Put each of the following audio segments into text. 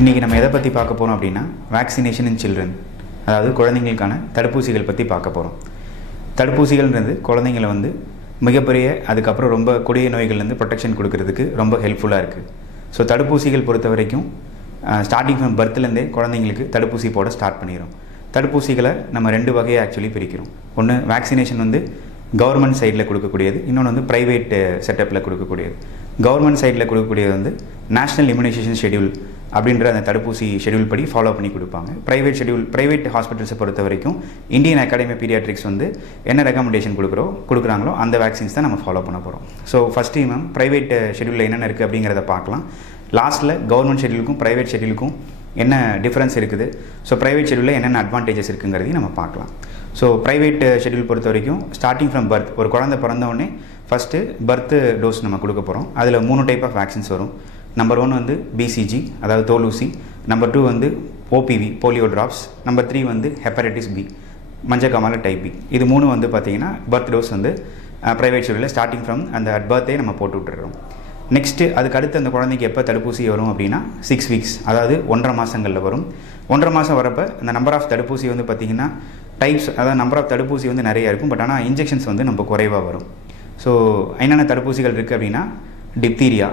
இன்றைக்கி நம்ம எதை பற்றி பார்க்க போகிறோம் அப்படின்னா வேக்சினேஷன் இன் சில்ட்ரன், அதாவது குழந்தைங்களுக்கான தடுப்பூசிகள் பற்றி பார்க்க போகிறோம். தடுப்பூசிகள்ன்றது குழந்தைங்களை மிகப்பெரிய அதுக்கப்புறம் ரொம்ப கொடிய நோய்கள்லேருந்து ப்ரொடெக்ஷன் கொடுக்கறதுக்கு ரொம்ப ஹெல்ப்ஃபுல்லாக இருக்குது. ஸோ தடுப்பூசிகள் பொறுத்த வரைக்கும் ஸ்டார்டிங் ஃப்ரம் பர்த்லேருந்தே குழந்தைங்களுக்கு தடுப்பூசி போட ஸ்டார்ட் பண்ணிடும். தடுப்பூசிகளை நம்ம 2 வகையை ஆக்சுவலி பிரிக்கிறோம். ஒன்று வேக்சினேஷன் கவர்மெண்ட் சைடில் கொடுக்கக்கூடியது, இன்னொன்று ப்ரைவேட் செட்டப்பில் கொடுக்கக்கூடியது. கவர்மெண்ட் சைடில் கொடுக்கக்கூடியது நேஷ்னல் இம்யூனைசேஷன் ஷெடியூல் அப்படின்ற அந்த தடுப்பூசி ஷெடியூல் படி ஃபாலோ பண்ணி கொடுப்பாங்க. ப்ரைவேட் ஹாஸ்பிட்டல்ஸை பொறுத்த வரைக்கும் இந்தியன் அகாடமி ஆஃப் பீடியாட்ரிக்ஸ் என்ன ரெக்கமெண்டேஷன் கொடுக்குறாங்களோ அந்த வேக்சின்ஸ் தான் நம்ம ஃபாலோ பண்ண போகிறோம். ஸோ ஃபஸ்ட்டு மேம் ப்ரைவேட் ஷெடியூலில் என்னென்ன இருக்குது அப்படிங்கிறத பார்க்கலாம். லாஸ்ட்டில் கவர்மெண்ட் ஷெடியூலுக்கும் ப்ரைவேட் ஷெடியூலுக்கும் என்ன டிஃப்ரென்ஸ் இருக்குது, ஸோ ப்ரைவேட் ஷெடியூலில் என்னென்ன அட்வான்டேஜஸ் இருக்குங்கிறதையும் நம்ம பார்க்கலாம். ஸோ ப்ரைவேட் ஷெடியூல் பொறுத்த வரைக்கும் ஸ்டார்டிங் ஃப்ரம் பர்த், ஒரு குழந்தை பிறந்தவுடனே ஃபஸ்ட்டு பர்த்து டோஸ் நம்ம கொடுக்க போகிறோம். அதில் 3 டைப் ஆஃப் வேக்சின்ஸ் வரும். நம்பர் 1 பிசிஜி, அதாவது தோலூசி. Number 2 OPV, polio drops. Number 3 hepatitis B, மஞ்சக்காமாலை டைப் பி. இது 3 பார்த்திங்கன்னா பர்த் டோஸ் ப்ரைவேட் ஷெடியூலில் ஸ்டார்டிங் ஃப்ரம் அந்த பர்த்தே நம்ம போட்டு விட்டுறோம். நெக்ஸ்ட்டு அதுக்கு அடுத்து அந்த குழந்தைக்கு எப்போ தடுப்பூசி வரும் அப்படின்னா 6 வீக்ஸ், அதாவது 1.5 மாதங்களில் வரும். 1.5 மாதம் வரப்போ அந்த நம்பர் ஆஃப் தடுப்பூசி பார்த்திங்கன்னா டைப்ஸ், அதாவது நம்பர் ஆஃப் தடுப்பூசி நிறைய இருக்கும். பட் ஆனால் இன்ஜெக்ஷன்ஸ் நம்ம குறைவாக வரும். ஸோ என்னென்ன தடுப்பூசிகள் இருக்குது அப்படின்னா டிப்தீரியா,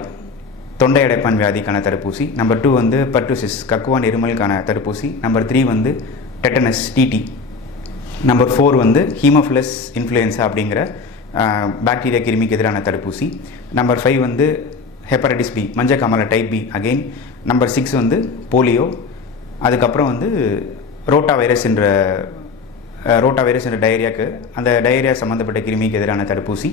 தொண்டை அடைப்பான் வியாதிக்கான தடுப்பூசி. நம்பர் 2 பர்டூசிஸ், கக்குவான் இருமலுக்கான தடுப்பூசி. Number 3 tetanus TT. Number 4 haemophilus influenza அப்படிங்கிற பாக்டீரியா கிருமிக்கு எதிரான தடுப்பூசி. நம்பர் 5 ஹெப்படைட்டிஸ் பி, மஞ்சக்காமாலை type B again. Number 6 polio. அதுக்கப்புறம் ரோட்டா வைரஸ் என்ற டயரியாவுக்கு, அந்த டயரியா சம்மந்தப்பட்ட கிருமிக்கு எதிரான தடுப்பூசி.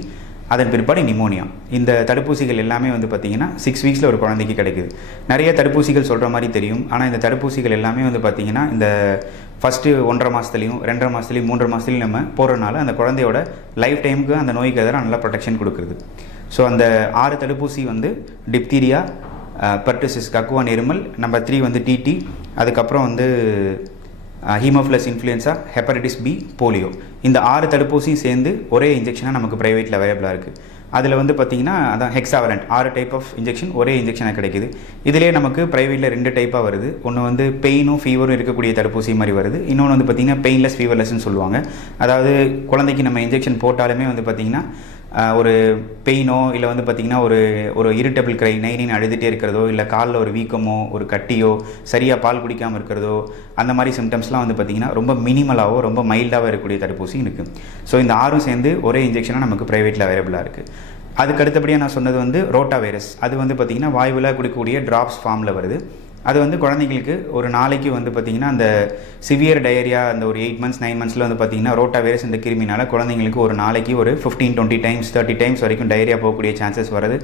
அதன் பிற்பாடு நிமோனியா. இந்த தடுப்பூசிகள் எல்லாமே பார்த்திங்கன்னா 6 வீக்ஸில் ஒரு குழந்தைக்கு கிடைக்குது. நிறைய தடுப்பூசிகள் சொல்கிற மாதிரி தெரியும், ஆனால் இந்த தடுப்பூசிகள் எல்லாமே பார்த்திங்கன்னா இந்த ஃபஸ்ட்டு 1.5 மாதத்துலையும் 2.5 மாதத்துலையும் 3 மாதத்துலையும் நம்ம போடுறதுனால அந்த குழந்தையோட லைஃப் டைமுக்கு அந்த நோய்க்கு எதிராக நல்லா ப்ரொடெக்ஷன் கொடுக்குறது. ஸோ அந்த 6 தடுப்பூசி டிப்தீரியா, பர்டூசிஸ், கக்குவான் இருமல். Number 3 TT. அதுக்கப்புறம் haemophilus influenza, hepatitis B, polio. இந்த 6 தடுப்பூசியும் சேர்ந்து ஒரே இன்ஜெக்ஷனாக நமக்கு ப்ரைவேட்டில் அவைலபிளாக இருக்குது. அதில் பார்த்திங்கன்னா அதான் ஹெக்ஸாவலண்ட் 6 டைப் ஆஃப் இன்ஜெக்ஷன் ஒரே இன்ஜெக்ஷனாக கிடைக்குது. இதிலே நமக்கு ப்ரைவேட்டில் 2 டைப்பாக வருது. ஒன்று பெயினும் ஃபீவரும் இருக்கக்கூடிய தடுப்பூசி மாதிரி வருது. இன்னொன்று பார்த்திங்கன்னா பெயின்லெஸ் ஃபீவர்லெஸ்ன்னு சொல்லுவாங்க. அதாவது குழந்தைக்கு நம்ம இன்ஜெக்ஷன் போட்டாலுமே பார்த்திங்கன்னா ஒரு பெயினோ இல்லை பார்த்திங்கன்னா ஒரு இரிட்டபிள் க்ரை, நைனின்னு அழுதுகிட்டே இருக்கிறதோ, இல்லை காலில் ஒரு வீக்கமோ ஒரு கட்டியோ சரியாக பால் குடிக்காமல் இருக்கிறதோ, அந்த மாதிரி சிம்டம்ஸ்லாம் பார்த்திங்கன்னா ரொம்ப மினிமலாகவோ ரொம்ப மைல்டாகவோ இருக்கக்கூடிய தடுப்பூசி இருக்குது. ஸோ இந்த 6 சேர்ந்து ஒரே இன்ஜெக்ஷனாக நமக்கு ப்ரைவேட்டில் அவைலபிளாக இருக்குது. அதுக்கு அடுத்தபடியாக நான் சொன்னது ரோட்டா வைரஸ். அது பார்த்திங்கன்னா வாயுவில் குடிக்கக்கூடிய ட்ராப்ஸ் ஃபார்மில் வருது. அது குழந்தைங்களுக்கு ஒரு நாளைக்கு பார்த்திங்கன்னா அந்த சிவியர் டயரியா, அந்த ஒரு 8 months 9 monthsல பார்த்திங்கன்னா ரோட்டா வைரஸ் இந்த கிருமினால குழந்தைங்களுக்கு ஒரு நாளைக்கு ஒரு 15-20 times 30 times வரைக்கும் டயரியா போகக்கூடிய சான்சஸ் வருது.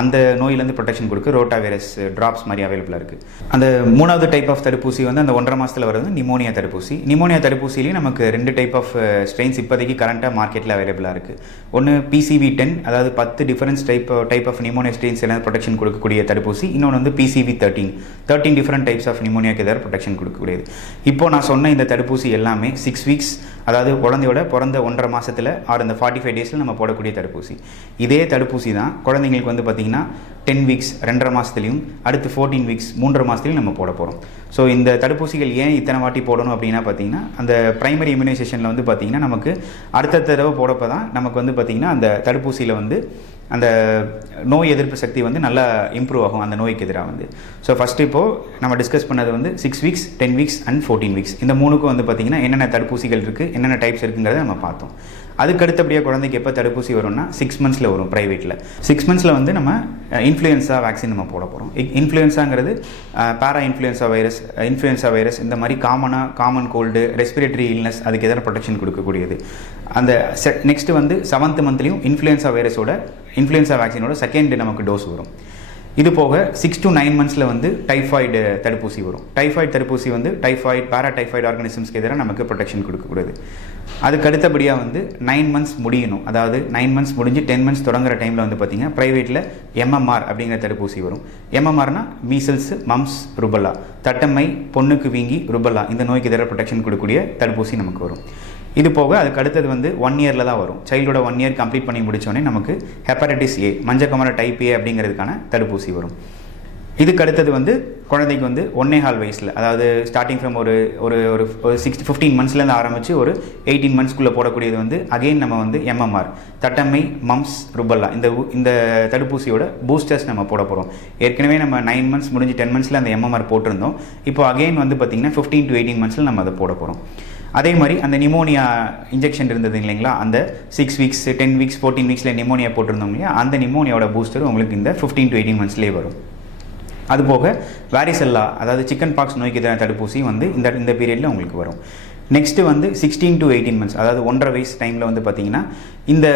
அந்த நோயிலேருந்து ப்ரொடெக்ஷன் கொடுக்க ரோட்டா வைரஸ் ட்ராப்ஸ் மாதிரி அவைலபிளாக இருக்குது. அந்த 3வது டைப் ஆஃப் தடுப்பூசி அந்த 1.5 மாதத்தில் வருது நிமோனியா தடுப்பூசி. நிமோனியா தடுப்பூசிலேயே நமக்கு 2 டைப் ஆஃப் ஸ்ட்ரெயின்ஸ் இப்போதைக்கு கரண்ட்டாக மார்க்கெட்டில் அவைலபிளாக இருக்குது. ஒன்று PCV10, அதாவது 10 difference type of pneumonia strains எல்லாம் ப்ரொடெக்ஷன் கொடுக்கக்கூடிய தடுப்பூசி. இன்னொன்று PCV13 டிஃப்ரெண்ட் டைப்ஸ் ஆஃப் நிமோனியாக்கு எதிராக ப்ரொடெக்ஷன் கொடுக்கக்கூடியது. இப்போ நான் சொன்ன இந்த தடுப்பூசி எல்லாமே 6 வீக்ஸ், அதாவது குழந்தையோட பிறந்த 1.5 மாதத்தில் இந்த 45 days நம்ம போடக்கூடிய தடுப்பூசி. இதே தடுப்பூசி தான் குழந்தைங்களுக்கு பார்த்திங்கன்னா 10 வீக்ஸ் 2.5 மாதத்துலையும், அடுத்து 14 வீக்ஸ் 3.5 மாதத்துலையும் நம்ம போட போகிறோம். ஸோ இந்த தடுப்பூசிகள் ஏன் இத்தனை வாட்டி போடணும் அப்படின்னா பார்த்திங்கன்னா அந்த ப்ரைமரி இம்யூனைசேஷனில் பார்த்திங்கன்னா நமக்கு அடுத்த தடவை போடப்போ தான் நமக்கு பார்த்திங்கன்னா அந்த தடுப்பூசியில் அந்த நோய் எதிர்ப்பு சக்தி நல்லா இம்ப்ரூவ் ஆகும் அந்த நோய்க்கு எதிராக ஸோ ஃபஸ்ட்டு இப்போது நம்ம டிஸ்கஸ் பண்ணது 6 வீக்ஸ் 10 வீக்ஸ் அண்ட் 14 வீக்ஸ். இந்த 3க்கும் பார்த்திங்கன்னா என்னென்ன தடுப்பூசிகள் இருக்குது, என்னென்ன டைப்ஸ் இருக்குங்கிறத நம்ம பார்த்தோம். அதுக்கு அடுத்தபடியாக குழந்தைக்கு எப்போ தடுப்பூசி வரும்னா 6 monthsல வரும் ப்ரைவேட்டில். 6 monthsல நம்ம இன்ஃப்ளூயன்ஸா வேக்சின் நம்ம போட போகிறோம். இன்ஃப்ளூயன்ஸாங்கிறது பேரா இன்ஃப்ளூயன்ஸா வைரஸ் இந்த மாதிரி காமன் கோல்டு, ரெஸ்பிரேட்டரி இல்னஸ் அதுக்கு எதிராக ப்ரொடெக்ஷன் கொடுக்கக்கூடியது. அந்த நெக்ஸ்ட்டு 7th monthலையும் இன்ஃப்ளூயன்ஸா வேக்சினோட 2nd நமக்கு டோஸ் வரும். இது போக 6 to 9 monthsல டைஃபாய்டு தடுப்பூசி வரும். டைஃபாய்டு தடுப்பூசி டைஃபாய்டு பேராடைஃபாய்டு ஆர்கானிசம்ஸ்க்கு எதிராக நமக்கு ப்ரொடெக்ஷன் கொடுக்கக்கூடாது. அதுக்கு அடுத்தபடியாக 9 months முடியணும். அதாவது 9 months முடிஞ்சு 10 months தொடங்குற டைமில் பார்த்திங்கன்னா ப்ரைவேட்டில் MMR அப்படிங்கிற தடுப்பூசி வரும். MMRனா மீசல்ஸ், மம்ஸ், ருபல்லா, தட்டம்மை, பொண்ணுக்கு வீங்கி, ருபல்லா இந்த நோய்க்கு எதிராக ப்ரொடெக்ஷன் கொடுக்கக்கூடிய தடுப்பூசி நமக்கு வரும். இது போக அதுக்கு அடுத்தது 1 yearல தான் வரும். சைல்டோட 1 year கம்ப்ளீட் பண்ணி முடித்தோடனே நமக்கு ஹெப்படைட்டிஸ் ஏ, மஞ்சக்காமாலை டைப் ஏ அப்படிங்கிறதுக்கான தடுப்பூசி வரும். இதுக்கு அடுத்தது வந்து குழந்தைக்கு வந்து 1.25 வயசில், அதாவது ஸ்டார்டிங் ஃப்ரம் ஒரு ஒரு ஒரு 15 மந்த்ஸ்லேருந்து ஆரம்பித்து ஒரு 18 மந்த்ஸ்க்குள்ளே போடக்கூடியது வந்து அகெயின் நம்ம வந்து MMR, தட்டம்மை, மம்ஸ், ருபல்லா இந்த தடுப்பூசியோட பூஸ்டர்ஸ் நம்ம போட போகிறோம். ஏற்கனவே நம்ம 9 மந்த்ஸ் முடிஞ்சு 10 மந்த்ஸில் அந்த MMR போட்டிருந்தோம். இப்போ அகெயின் வந்து பார்த்திங்கன்னா 15 to 18 மந்த்ஸில் நம்ம அதை போட போகிறோம். அதே மாதிரி அந்த நிமோனியா இன்ஜெக்ஷன் இருந்தது இல்லைங்களா, அந்த 6 வீக்ஸ் 10 வீக்ஸ் 14 வீக்ஸில் நிமோனியா போட்டிருந்தோம் இல்லையா, அந்த நிமோனியாவோட பூஸ்டர் உங்களுக்கு இந்த 15 to 18 மந்த்ஸ்லேயே வரும். அதுபோக வாரிசெல்லா, அதாவது சிக்கன் பாக்ஸ் நோய்க்கு எதிரான தடுப்பூசி வந்து இந்த பீரியடில் உங்களுக்கு வரும். நெக்ஸ்ட்டு வந்து 16 to 18 மந்த்ஸ், அதாவது 1.5 வயசு டைமில் வந்து பார்த்திங்கன்னா இந்த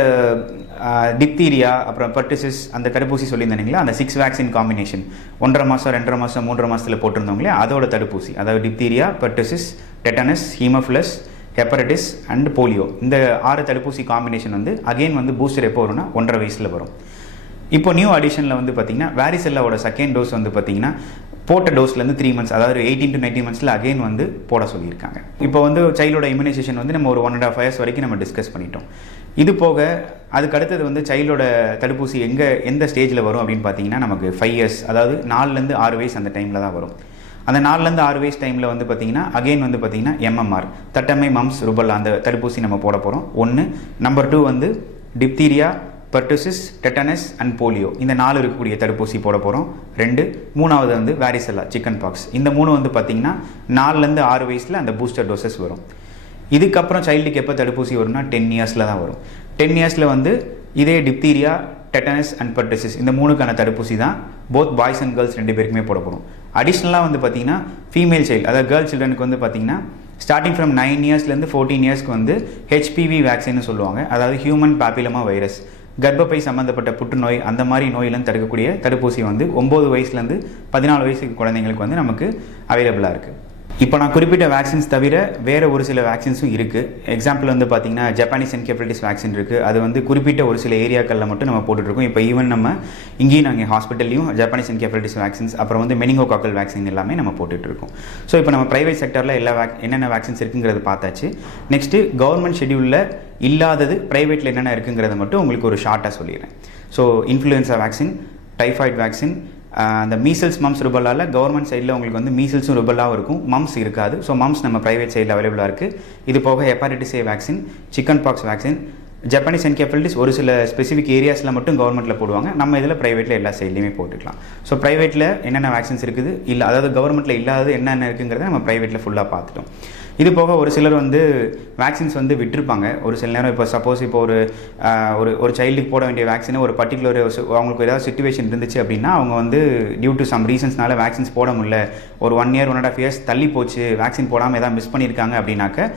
டிப்தீரியா அப்புறம் பெர்டிசிஸ் அந்த தடுப்பூசி சொல்லியிருந்தீங்களா, அந்த 6 வேக்சின் காம்பினேஷன் 1.5 மாதம் 2.5 மாதம் 3.5 மாதத்தில் போட்டிருந்தோங்களே அதோட தடுப்பூசி, அதாவது diphtheria, pertussis, tetanus, haemophilus, hepatitis and polio, இந்த 6 தடுப்பூசி காம்பினேஷன் வந்து அகெயின் வந்து பூஸ்டர் எப்போ வரும்னா 1.5 வயசில் வரும். இப்போ நியூ அடிஷனில் வந்து பார்த்திங்கன்னா வாரிசெல்லாவோட செகண்ட் டோஸ் வந்து பார்த்திங்கன்னா போட்ட டோஸ்லேருந்து 3 மந்த்ஸ், அதாவது 18 to 19 மந்த்ஸில் அகெயின் வந்து போட சொல்லியிருக்காங்க. இப்போ வந்து சைல்டோட இம்யூனைசேஷன் வந்து நம்ம ஒரு 1.5 இயர்ஸ் வரைக்கும் நம்ம டிஸ்கஸ் பண்ணிட்டோம். இது போக அதுக்கு அடுத்தது வந்து சைல்டோட தடுப்பூசி எந்த ஸ்டேஜில் வரும் அப்படின்னு பார்த்தீங்கன்னா நமக்கு 5 இயர்ஸ், அதாவது 4லேருந்து 6 வயசு அந்த டைமில் தான் வரும். அந்த 4லேருந்து 6 வயசு டைமில் வந்து பார்த்திங்கன்னா அகெயின் வந்து பார்த்திங்கன்னா MMR, தட்டம்மை, மம்ஸ், ருபல்லா அந்த தடுப்பூசி நம்ம போட போகிறோம். 1. நம்பர் 2 வந்து diphtheria, pertussis, tetanus and polio, இந்த 4 இருக்கக்கூடிய தடுப்பூசி போட போகிறோம். 2. மூணாவது வந்து வாரிசெல்லா, சிக்கன் பாக்ஸ், இந்த 3 வந்து பார்த்திங்கன்னா 4லேருந்து 6 வயசில் அந்த பூஸ்டர் டோசஸ் வரும். இதுக்கப்புறம் சைல்டுக்கு எப்போ தடுப்பூசி வரும்னா 10 இயர்ஸில் தான் வரும். 10 இயர்ஸில் வந்து இதே டிப்தீரியா, டெட்டனஸ் அண்ட் பெர்டிசிஸ் இந்த 3க்கான தடுப்பூசி தான் போத் பாய்ஸ் அண்ட் கேர்ள்ஸ் 2 பேருக்குமே போட போகிறோம். அடிஷ்னலாக வந்து பார்த்திங்கன்னா ஃபீமேல் சைல்டு, அதாவது கேர்ள் சில்ட்ரனுக்கு வந்து பார்த்திங்கன்னா ஸ்டார்டிங் ஃப்ரம் 9 இயர்ஸ்லேருந்து 14 இயர்ஸ்க்கு வந்து HPV வேக்சின்னு சொல்லுவாங்க, அதாவது ஹியூமன் பாப்பிலோமா வைரஸ், கர்ப்பப்பை சம்மந்தப்பட்ட புற்றுநோய் அந்த மாதிரி நோயிலேருந்து தடுக்கக்கூடிய தடுப்பூசி வந்து 9 வயசுலேருந்து 14 வயசுக்கு குழந்தைங்களுக்கு வந்து நமக்கு அவைலபிளாக இருக்குது. இப்போ நான் குறிப்பிட்ட வேக்சின்ஸ் தவிர வேறு ஒரு சில வேக்சின்ஸும் இருக்குது. எக்ஸாம்பிள் வந்து பார்த்திங்கன்னா ஜப்பானீஸ் என்கெஃபலைட்டிஸ் வேக்சின் இருக்குது. அது வந்து குறிப்பிட்ட ஒரு சில ஏரியாக்களில் மட்டும் நம்ம போட்டுட்ருக்கோம். இப்போ ஈவன் நம்ம இங்கேயும் நாங்கள் ஹாஸ்பிட்டல்லையும் ஜப்பானீஸ் என்கெஃபலைட்டிஸ் வேக்சின்ஸ், அப்புறம் வந்து மெனிங்கோகாக்கல் வேக்சின் எல்லாமே நம்ம போட்டுட்ருக்கோம். ஸோ இப்போ நம்ம ப்ரைவேட் செக்டரில் என்னென்ன வேக்சின்ஸ் இருக்குங்கிறது பார்த்தாச்சு. நெக்ஸ்ட்டு கவர்மெண்ட் ஷெடியூலில் இல்லாதது ப்ரைவேட்டில் என்னென்ன இருக்குங்கிறத மட்டும் உங்களுக்கு ஒரு ஷார்ட்டாக சொல்லிடுறேன். So influenza vaccine, typhoid vaccine, அந்த மீசல்ஸ், மம்ஸ், ருபல்லாவில் கவர்மெண்ட் சைடில் உங்களுக்கு வந்து மீசல்ஸும் ருபல்லாவும் இருக்கும், மம்ஸ் இருக்காது. ஸோ மம்ஸ் நம்ம ப்ரைவேட் சைடில் அவைலபிளாக இருக்குது. இது போக hepatitis A vaccine, chicken pox vaccine, Japanese encephalitis ஒரு சில ஸ்பெசிஃபிக் ஏரியாஸில் மட்டும் கவர்மெண்ட்டில் போடுவாங்க, நம்ம இதில் ப்ரைவேட்டில் எல்லா சைட்லையுமே போட்டுக்கலாம். ஸோ ப்ரைவேட்டில் என்னென்ன வேக்சின்ஸ் இருக்குது, இல்லை அதாவது கவர்மெண்ட்டில் இல்லாதது என்னென்ன இருக்குங்கிறத நம்ம ப்ரைவேட்டில் ஃபுல்லாக பார்த்துட்டோம். இது போக ஒரு சிலர் வந்து வேக்சின்ஸ் வந்து விட்டுருப்பாங்க ஒரு சில நேரம். இப்போ சப்போஸ் இப்போ ஒரு சைல்டுக்கு போட வேண்டிய வேக்சினை ஒரு பர்டிகுலர் அவங்களுக்கு ஏதாவது சிச்சுவேஷன் இருந்துச்சு அப்படின்னா அவங்க வந்து டியூ டு சம் ரீசன்ஸ்னால வேக்சின்ஸ் போட முடியல, ஒரு 1 year 1.5 years தள்ளி போச்சு, வேக்சின் போடாமல் ஏதாவது மிஸ் பண்ணியிருக்காங்க அப்படின்னாக்க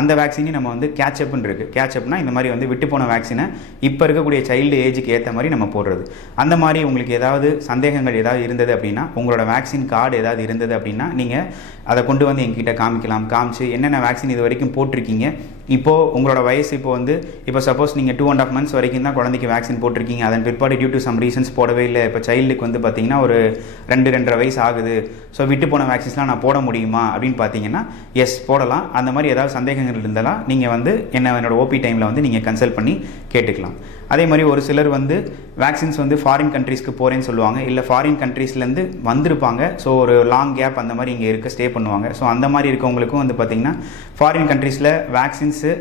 அந்த வேக்சினையும் நம்ம வந்து கேட்சப்னு இருக்குது. கேட்சப்னா இந்த மாதிரி வந்து விட்டு போன வேக்சினை இப்போ இருக்கக்கூடிய சைல்டு ஏஜுக்கு ஏற்ற மாதிரி நம்ம போடுறது. அந்த மாதிரி உங்களுக்கு ஏதாவது சந்தேகங்கள் ஏதாவது இருந்தது அப்படின்னா, உங்களோட வேக்சின் கார்டு ஏதாவது இருந்தது அப்படின்னா நீங்கள் அதை கொண்டு வந்து எங்ககிட்ட காமிச்சு என்னென்ன வேக்சின் இது வரைக்கும் போட்டிருக்கீங்க, இப்போது உங்களோட வயசு இப்போ சப்போஸ் நீங்கள் 2.5 months வரைக்கும் தான் குழந்தைக்கு வேக்சின் போட்டிருக்கீங்க, அதன் பிற்பாடு டியூ டு சம் ரீசன்ஸ் போடவே இல்லை, இப்போ சைல்டுக்கு வந்து பார்த்திங்கன்னா ஒரு 2-2.5 வயசு ஆகுது, ஸோ விட்டு போன வேக்சின்ஸ்லாம் நான் போட முடியுமா அப்படின்னு பார்த்தீங்கன்னா எஸ் போடலாம். அந்த மாதிரி ஏதாவது சந்தேகங்கள் இருந்தாலும் நீங்கள் வந்து என்னோட ஓபி டைமில் வந்து நீங்கள் கன்சல்ட் பண்ணி கேட்டுக்கலாம். அதே மாதிரி ஒரு சிலர் வந்து வேக்சின்ஸ் வந்து ஃபாரின் கண்ட்ரீஸ்க்கு போகிறேன்னு சொல்லுவாங்க, இல்லை ஃபாரின் கண்ட்ரீஸ்லேருந்து வந்திருப்பாங்க, ஸோ ஒரு லாங் கேப் அந்த மாதிரி இங்கே ஸ்டே பண்ணுவாங்க. ஸோ அந்த மாதிரி இருக்கவங்களுக்கும் வந்து பார்த்திங்கன்னா ஃபாரின் கண்ட்ரீஸில் வேக்சின்ஸு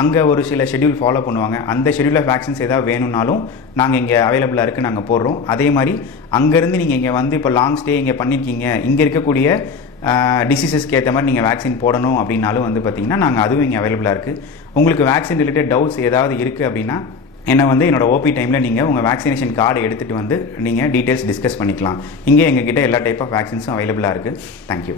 அங்கே ஒரு சில ஷெட்யூல் ஃபாலோ பண்ணுவாங்க. அந்த ஷெட்யூல் ஆஃப் வேக்சின்ஸ் ஏதாவது வேணும்னாலும் நாங்கள் இங்கே அவைலபிளாக இருக்குது, நாங்கள் போடுறோம். அதே மாதிரி அங்கேருந்து நீங்கள் இங்கே வந்து இப்போ லாங் ஸ்டே இங்கே பண்ணியிருக்கீங்க, இங்கே இருக்கக்கூடிய டிசீசஸ்க்கு ஏற்ற மாதிரி நீங்கள் வேக்சின் போடணும் அப்படின்னாலும் வந்து பார்த்திங்கன்னா நாங்கள் அதுவும் இங்கே அவைலபிளாக இருக்குது. உங்களுக்கு வேக்சின் ரிலேட்டட் டவுட்ஸ் ஏதாவது இருக்குது அப்படின்னா என்னை வந்து என்னோடய ஓபி டைமில் நீங்கள் உங்கள் வேக்சினேஷன் கார்டு எடுத்துகிட்டு வந்து நீங்கள் டீட்டெயில்ஸ் டிஸ்கஸ் பண்ணிக்கலாம். இங்கே எங்ககிட்ட எல்லா டைப் ஆஃப் வேக்சின்ஸும் அவைலபிளாக இருக்குது. தேங்க்யூ.